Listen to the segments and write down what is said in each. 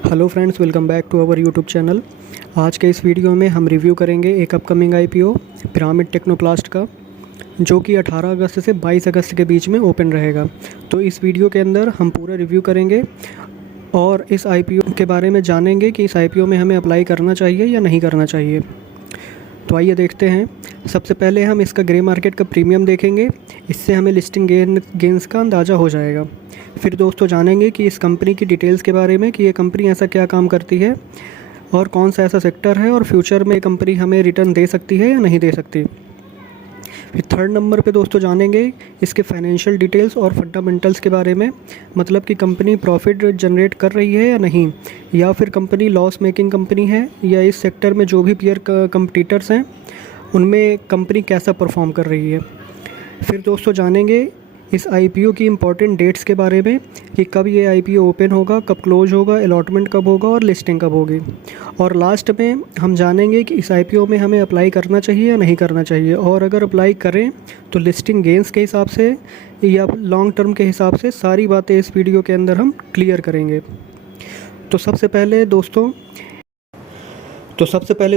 Hello friends, welcome back to our YouTube channel. आज के इस वीडियो में हम रिव्यू करेंगे एक अपकमिंग आईपीओ पिरामिड टेक्नोप्लास्ट का, जो कि 18 अगस्त से 22 अगस्त के बीच में ओपन रहेगा। तो इस वीडियो के अंदर हम पूरा रिव्यू करेंगे और इस आईपीओ के बारे में जानेंगे कि इस आईपीओ में हमें अप्लाई करना चाहिए या नहीं करना चाहिए। तो आइए देखते हैं। सबसे पहले हम इसका ग्रे मार्केट का प्रीमियम देखेंगे, इससे हमें लिस्टिंग गेंस का अंदाज़ा हो जाएगा। फिर दोस्तों जानेंगे कि इस कंपनी की डिटेल्स के बारे में कि ये कंपनी ऐसा क्या काम करती है और कौन सा ऐसा सेक्टर है और फ्यूचर में कंपनी हमें रिटर्न दे सकती है या नहीं दे सकती। फिर थर्ड नंबर पे दोस्तों जानेंगे इसके फाइनेंशियल डिटेल्स और फंडामेंटल्स के बारे में, मतलब कि कंपनी प्रॉफिट जनरेट कर रही है या नहीं, या फिर कंपनी लॉस मेकिंग कंपनी है, या इस सेक्टर में जो भी पीयर कंपटीटर्स हैं उनमें कंपनी कैसा परफॉर्म कर रही है। फिर दोस्तों जानेंगे इस आईपीओ की इम्पॉर्टेंट डेट्स के बारे में कि कब ये आईपीओ ओपन होगा, कब क्लोज होगा, अलॉटमेंट कब होगा और लिस्टिंग कब होगी। और लास्ट में हम जानेंगे कि इस आईपीओ में हमें अप्लाई करना चाहिए या नहीं करना चाहिए, और अगर अप्लाई करें तो लिस्टिंग गेंस के हिसाब से या लॉन्ग टर्म के हिसाब से सारी बातें इस वीडियो के अंदर हम क्लियर करेंगे। तो सबसे पहले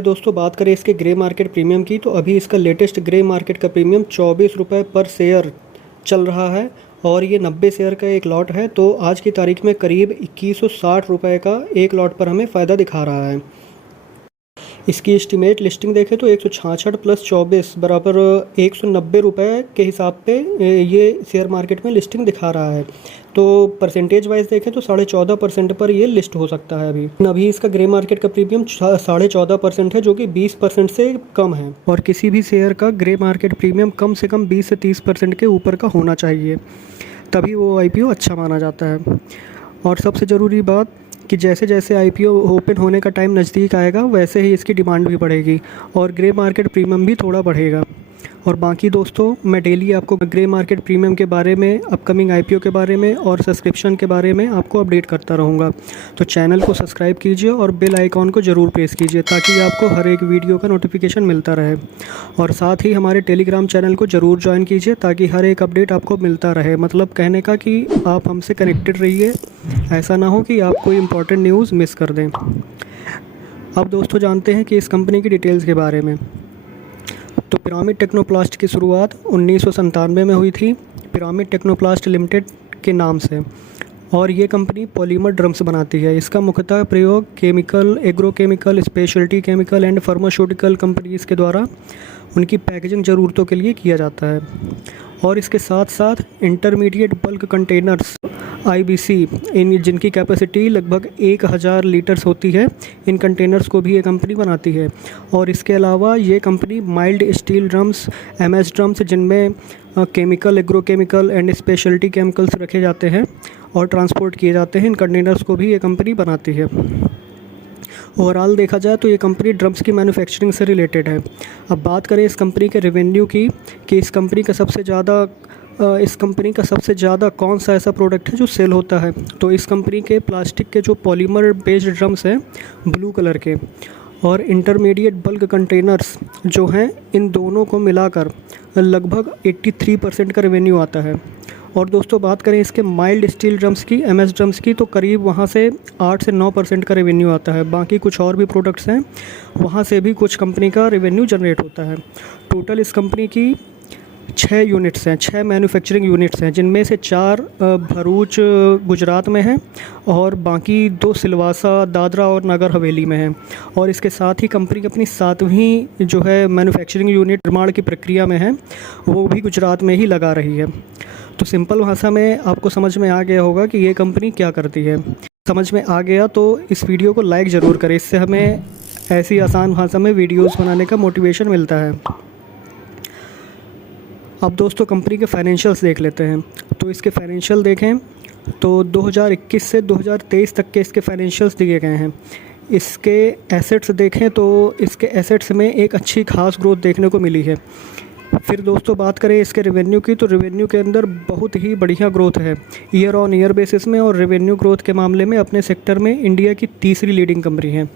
दोस्तों बात करें इसके ग्रे मार्केट प्रीमियम की, तो अभी इसका लेटेस्ट ग्रे मार्केट का प्रीमियम 24 रुपये पर शेयर चल रहा है और ये 90 शेयर का एक लॉट है। तो आज की तारीख में करीब 2160 रुपये का एक लॉट पर हमें फ़ायदा दिखा रहा है। इसकी एस्टीमेट लिस्टिंग देखें तो 166 प्लस 24 बराबर 190 रुपये के हिसाब पे ये शेयर मार्केट में लिस्टिंग दिखा रहा है। तो परसेंटेज वाइज देखें तो 14.5% पर ये लिस्ट हो सकता है। अभी इसका ग्रे मार्केट का प्रीमियम 14.5% है, जो कि 20% से कम है। और किसी भी शेयर का ग्रे मार्केट प्रीमियम कम से कम 20 से 30% के ऊपर का होना चाहिए, तभी वो आईपीओ अच्छा माना जाता है। और सबसे ज़रूरी बात कि जैसे जैसे आईपीओ ओपन होने का टाइम नज़दीक आएगा वैसे ही इसकी डिमांड भी बढ़ेगी और ग्रे मार्केट प्रीमियम भी थोड़ा बढ़ेगा। और बाकी दोस्तों मैं डेली आपको ग्रे मार्केट प्रीमियम के बारे में, अपकमिंग आईपीओ के बारे में और सब्सक्रिप्शन के बारे में आपको अपडेट करता रहूँगा। तो चैनल को सब्सक्राइब कीजिए और बेल आइकॉन को ज़रूर प्रेस कीजिए ताकि आपको हर एक वीडियो का नोटिफिकेशन मिलता रहे। और साथ ही हमारे टेलीग्राम चैनल को ज़रूर ज्वाइन कीजिए ताकि हर एक अपडेट आपको मिलता रहे। मतलब कहने का कि आप हमसे कनेक्टेड रहिए, ऐसा ना हो कि आप कोई इंपॉर्टेंट न्यूज़ मिस कर दें। अब दोस्तों जानते हैं कि इस कंपनी की डिटेल्स के बारे में। तो पिरामिड टेक्नोप्लास्ट की शुरुआत 1997 में हुई थी, पिरामिड टेक्नोप्लास्ट लिमिटेड के नाम से। और ये कंपनी पॉलीमर ड्रम्स बनाती है। इसका मुख्यतः प्रयोग chemical, agrochemical, speciality chemical and pharmaceutical companies के द्वारा उनकी पैकेजिंग ज़रूरतों के लिए किया जाता है। और इसके साथ साथ इंटरमीडिएट बल्क कंटेनर्स आईबीसी, इन जिनकी कैपेसिटी लगभग 1000 लीटर्स होती है, इन कंटेनर्स को भी ये कंपनी बनाती है। और इसके अलावा ये company mild steel drums, MS drums, जिनमें chemical, agrochemical and speciality chemicals रखे जाते हैं और ट्रांसपोर्ट किए जाते हैं, इन कंटेनर्स को भी ये कंपनी बनाती है। ओवरऑल देखा जाए तो ये कंपनी ड्रम्स की मैन्युफैक्चरिंग से रिलेटेड है। अब बात करें इस कंपनी के रेवेन्यू की कि इस कंपनी का सबसे ज़्यादा कौन सा ऐसा प्रोडक्ट है जो सेल होता है। तो इस कंपनी के प्लास्टिक के जो पॉलीमर बेस्ड ड्रम्स हैं ब्लू कलर के, और इंटरमीडिएट बल्क कंटेनर्स जो हैं, इन दोनों को मिलाकर लगभग 83% का रेवेन्यू आता है। और दोस्तों बात करें इसके माइल्ड स्टील ड्रम्स की, एमएस ड्रम्स की, तो करीब वहाँ से 8 से 9% का रेवेन्यू आता है। बाकी कुछ और भी प्रोडक्ट्स हैं, वहाँ से भी कुछ कंपनी का रेवेन्यू जनरेट होता है। टोटल इस कंपनी की 6 यूनिट्स हैं, 6 मैन्युफैक्चरिंग यूनिट्स हैं, जिनमें से 4 भरूच गुजरात में हैं और बाकी 2 सिलवासा, दादरा और नगर हवेली में हैं। और इसके साथ ही कंपनी अपनी 7वीं जो है मैन्युफैक्चरिंग यूनिट निर्माण की प्रक्रिया में है, वो भी गुजरात में ही लगा रही है। तो सिंपल भाषा में आपको समझ में आ गया होगा कि ये कंपनी क्या करती है। समझ में आ गया तो इस वीडियो को लाइक ज़रूर करें, इससे हमें ऐसी आसान भाषा में वीडियोज़ बनाने का मोटिवेशन मिलता है। अब दोस्तों कंपनी के फाइनेंशियल्स देख लेते हैं। तो इसके फाइनेंशियल देखें तो 2021 से 2023 तक के इसके फाइनेंशियल्स दिए गए हैं। इसके एसेट्स देखें तो इसके एसेट्स में एक अच्छी खास ग्रोथ देखने को मिली है। फिर दोस्तों बात करें इसके रेवेन्यू की, तो रेवेन्यू के अंदर बहुत ही बढ़िया ग्रोथ है ईयर ऑन ईयर बेसिस में, और रेवेन्यू ग्रोथ के मामले में अपने सेक्टर में इंडिया की तीसरी लीडिंग कंपनी है।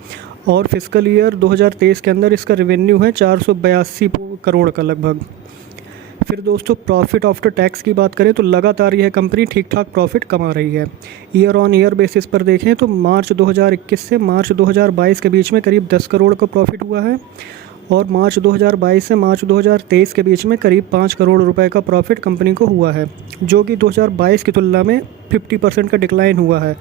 और फिस्कल ईयर 2023 के अंदर इसका रेवेन्यू है 482 करोड़ का लगभग। फिर दोस्तों प्रॉफिट आफ्टर टैक्स की बात करें तो लगातार यह कंपनी ठीक ठाक प्रॉफिट कमा रही है। ईयर ऑन ईयर बेसिस पर देखें तो मार्च 2021 से मार्च 2022 के बीच में करीब 10 करोड़ का प्रॉफिट हुआ है, और मार्च 2022 से मार्च 2023 के बीच में करीब 5 करोड़ रुपए का प्रॉफिट कंपनी को हुआ है, जो कि 2022 की तुलना में 50% का डिक्लाइन हुआ है।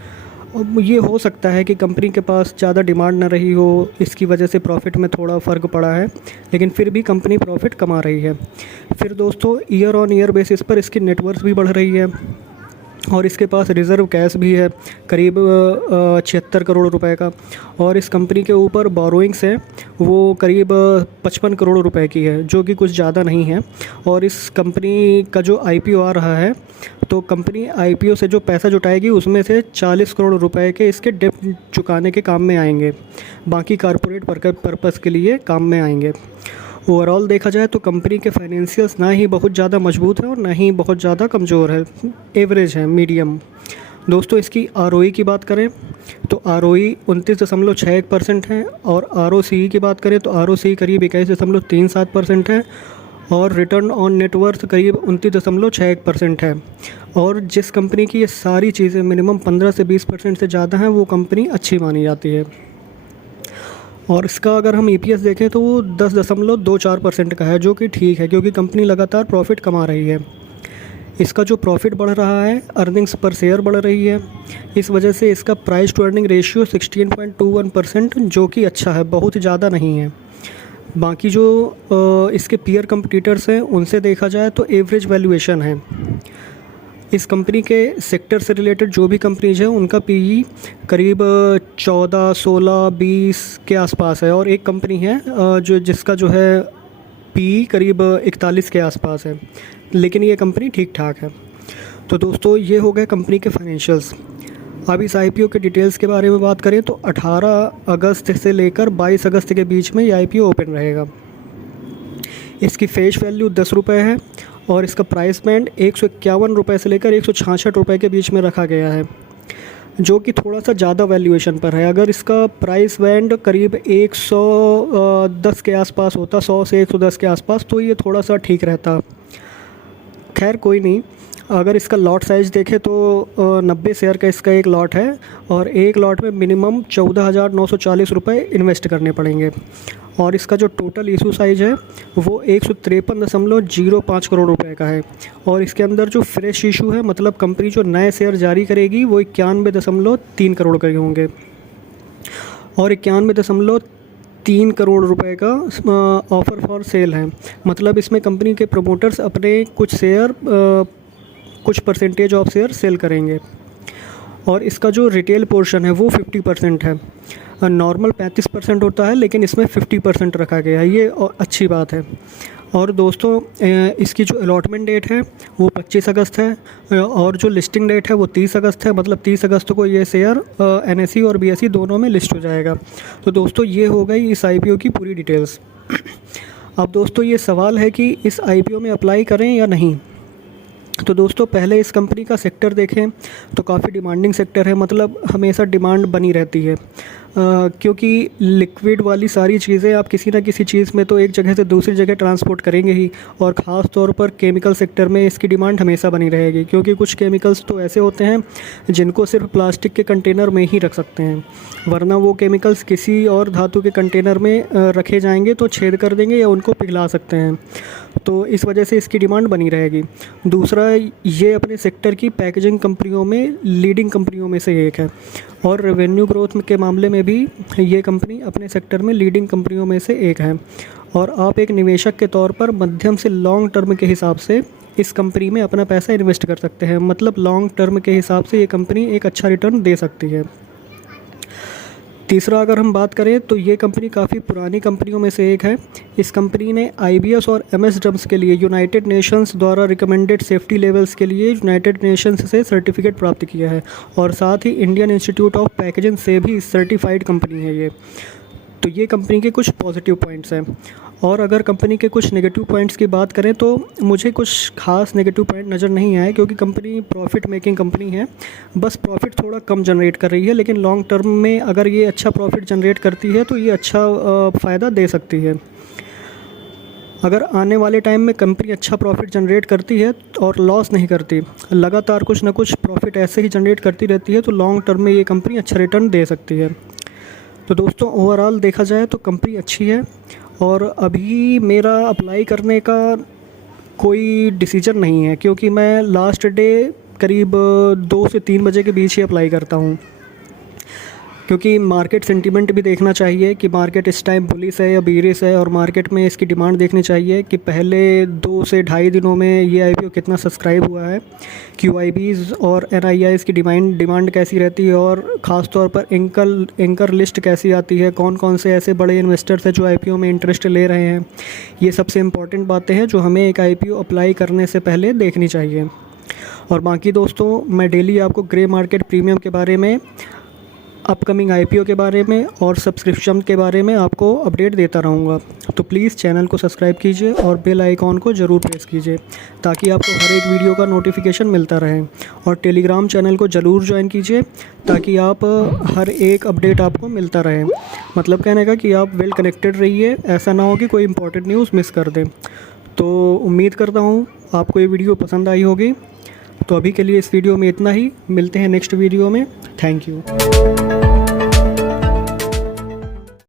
अब ये हो सकता है कि कंपनी के पास ज़्यादा डिमांड ना रही हो, इसकी वजह से प्रॉफिट में थोड़ा फ़र्क पड़ा है, लेकिन फिर भी कंपनी प्रॉफिट कमा रही है। फिर दोस्तों ईयर ऑन ईयर बेसिस पर इसकी नेटवर्थ भी बढ़ रही है, और इसके पास रिज़र्व कैश भी है करीब 76 करोड़ रुपए का, और इस कंपनी के ऊपर बोरोइंग्स है वो करीब 55 करोड़ रुपए की है, जो कि कुछ ज़्यादा नहीं है। और इस कंपनी का जो आईपीओ आ रहा है, तो कंपनी आईपीओ से जो पैसा जुटाएगी उसमें से 40 करोड़ रुपए के इसके डेब्ट चुकाने के काम में आएंगे, बाकी कारपोरेट पर्पज़ के लिए काम में आएंगे। ओवरऑल देखा जाए तो कंपनी के फाइनेंशियल्स ना ही बहुत ज़्यादा मजबूत है और ना ही बहुत ज़्यादा कमज़ोर है, एवरेज है, मीडियम। दोस्तों इसकी आरओई की बात करें तो आरओई 29.61% है, और आरओसी की बात करें तो आरओसी करीब 21.37% है, और रिटर्न ऑन नेटवर्थ करीब 29.61% है। और जिस कंपनी की ये सारी चीज़ें मिनिमम 15 से 20% से ज़्यादा हैं, वो कंपनी अच्छी मानी जाती है। और इसका अगर हम ईपीएस देखें तो वो 10.24% का है, जो कि ठीक है, क्योंकि कंपनी लगातार प्रॉफिट कमा रही है। इसका जो प्रॉफिट बढ़ रहा है, अर्निंग्स पर शेयर बढ़ रही है, इस वजह से इसका प्राइस टू अर्निंग रेशियो 16.21%, जो कि अच्छा है, बहुत ज़्यादा नहीं है। बाकी जो इसके पीयर कंपटीटर्स हैं उनसे देखा जाए तो एवरेज वैल्यूएशन है। इस कंपनी के सेक्टर से रिलेटेड जो भी कंपनीज हैं उनका पीई करीब 14, 16, 20 के आसपास है, और एक कंपनी है जिसका जो है पीई करीब 41 के आसपास है, लेकिन ये कंपनी ठीक ठाक है। तो दोस्तों ये हो गए कंपनी के फाइनेंशियल्स। अब इस आईपीओ के डिटेल्स के बारे में बात करें तो 18 अगस्त से लेकर 22 अगस्त के बीच में ये आईपीओ ओपन रहेगा। इसकी फेस वैल्यू 10 रुपये है, और इसका प्राइस बैंड 151 रुपये से लेकर 166 रुपये के बीच में रखा गया है, जो कि थोड़ा सा ज़्यादा वैल्यूएशन पर है। अगर इसका प्राइस बैंड करीब 110 के आसपास होता, 100 से 110 के आसपास, तो ये थोड़ा सा ठीक रहता। खैर कोई नहीं। अगर इसका लॉट साइज़ देखें तो 90 शेयर का इसका एक लॉट है, और एक लॉट में मिनिमम 14,940 रुपये इन्वेस्ट करने पड़ेंगे। और इसका जो टोटल इशू साइज़ है वो 153.05 करोड़ रुपए का है, और इसके अंदर जो फ्रेश इशू है, मतलब कंपनी जो नए शेयर जारी करेगी, वो 91.3 करोड़ के होंगे, और 91.3 करोड़ रुपए का ऑफ़र फॉर सेल है। मतलब इसमें कंपनी के प्रमोटर्स अपने कुछ शेयर, कुछ परसेंटेज ऑफ शेयर सेल करेंगे, और इसका जो रिटेल पोर्शन है वो 50% है। नॉर्मल 35% होता है, लेकिन इसमें 50% रखा गया है, ये अच्छी बात है। और दोस्तों इसकी जो अलॉटमेंट डेट है वो 25 अगस्त है, और जो लिस्टिंग डेट है वो 30 अगस्त है, मतलब 30 अगस्त को ये शेयर एनएसई और बीएसई दोनों में लिस्ट हो जाएगा। तो दोस्तों ये हो गई इस आईपीओ की पूरी डिटेल्स। अब दोस्तों ये सवाल है कि इस आईपीओ में अप्लाई करें या नहीं। तो दोस्तों पहले इस कंपनी का सेक्टर देखें तो काफ़ी डिमांडिंग सेक्टर है, मतलब हमेशा डिमांड बनी रहती है, क्योंकि लिक्विड वाली सारी चीज़ें आप किसी ना किसी चीज़ में तो एक जगह से दूसरी जगह ट्रांसपोर्ट करेंगे ही, और ख़ास तौर पर केमिकल सेक्टर में इसकी डिमांड हमेशा बनी रहेगी, क्योंकि कुछ केमिकल्स तो ऐसे होते हैं जिनको सिर्फ प्लास्टिक के कंटेनर में ही रख सकते हैं, वरना वो केमिकल्स किसी और धातु के कंटेनर में रखे जाएंगे तो छेद कर देंगे या उनको पिघला सकते हैं, तो इस वजह से इसकी डिमांड बनी रहेगी। दूसरा, ये अपने सेक्टर की पैकेजिंग कंपनियों में लीडिंग कंपनियों में से एक है, और रेवेन्यू ग्रोथ के मामले में भी ये कंपनी अपने सेक्टर में लीडिंग कंपनियों में से एक है। और आप एक निवेशक के तौर पर मध्यम से लॉन्ग टर्म के हिसाब से इस कंपनी में अपना पैसा इन्वेस्ट कर सकते हैं, मतलब लॉन्ग टर्म के हिसाब से ये कंपनी एक अच्छा रिटर्न दे सकती है। तीसरा, अगर हम बात करें तो ये कंपनी काफ़ी पुरानी कंपनियों में से एक है। इस कंपनी ने आईबीएस और एमएस ड्रम्स के लिए यूनाइटेड नेशंस द्वारा रिकमेंडेड सेफ्टी लेवल्स के लिए यूनाइटेड नेशंस से सर्टिफिकेट प्राप्त किया है, और साथ ही इंडियन इंस्टीट्यूट ऑफ पैकेजिंग से भी सर्टिफाइड कंपनी है ये। तो ये कंपनी के कुछ पॉजिटिव पॉइंट्स हैं। और अगर कंपनी के कुछ नेगेटिव पॉइंट्स की बात करें तो मुझे कुछ खास नेगेटिव पॉइंट नज़र नहीं आए, क्योंकि कंपनी प्रॉफिट मेकिंग कंपनी है, बस प्रॉफिट थोड़ा कम जनरेट कर रही है, लेकिन लॉन्ग टर्म में अगर ये अच्छा प्रॉफिट जनरेट करती है तो ये अच्छा फ़ायदा दे सकती है। अगर आने वाले टाइम में कंपनी अच्छा प्रॉफिट जनरेट करती है और लॉस नहीं करती, लगातार कुछ ना कुछ प्रॉफिट ऐसे ही जनरेट करती रहती है, तो लॉन्ग टर्म में ये कंपनी अच्छा रिटर्न दे सकती है। तो दोस्तों ओवरऑल देखा जाए तो कंपनी अच्छी है, और अभी मेरा अप्लाई करने का कोई डिसीजन नहीं है, क्योंकि मैं लास्ट डे करीब 2 से 3 बजे के बीच ही अप्लाई करता हूँ, क्योंकि मार्केट सेंटीमेंट भी देखना चाहिए कि मार्केट इस टाइम बुलिश है या बीरिश है, और मार्केट में इसकी डिमांड देखनी चाहिए कि पहले 2 से ढाई दिनों में ये आईपीओ कितना सब्सक्राइब हुआ है, क्यूआईबीज़ और एनआईआईज़ की डिमांड कैसी रहती है, और ख़ास तौर पर एंकर लिस्ट कैसी आती है, कौन कौन से ऐसे बड़े इन्वेस्टर्स हैं जो आईपीओ में इंटरेस्ट ले रहे हैं। ये सबसे इम्पॉर्टेंट बातें हैं जो हमें एक आईपीओ अप्लाई करने से पहले देखनी चाहिए। और बाकी दोस्तों मैं डेली आपको ग्रे मार्केट प्रीमियम के बारे में, अपकमिंग आईपीओ के बारे में और सब्सक्रिप्शन के बारे में आपको अपडेट देता रहूँगा। तो प्लीज़ चैनल को सब्सक्राइब कीजिए और बेल आइकॉन को ज़रूर प्रेस कीजिए, ताकि आपको हर एक वीडियो का नोटिफिकेशन मिलता रहे। और टेलीग्राम चैनल को ज़रूर ज्वाइन कीजिए, ताकि आप हर एक अपडेट आपको मिलता रहे। मतलब कहने का कि आप वेल कनेक्टेड रहिए, ऐसा ना हो कि कोई इंपॉर्टेंट न्यूज़ मिस कर दें। तो उम्मीद करता हूँ आपको ये वीडियो पसंद आई होगी। तो अभी के लिए इस वीडियो में इतना ही, मिलते हैं नेक्स्ट वीडियो में। Thank you.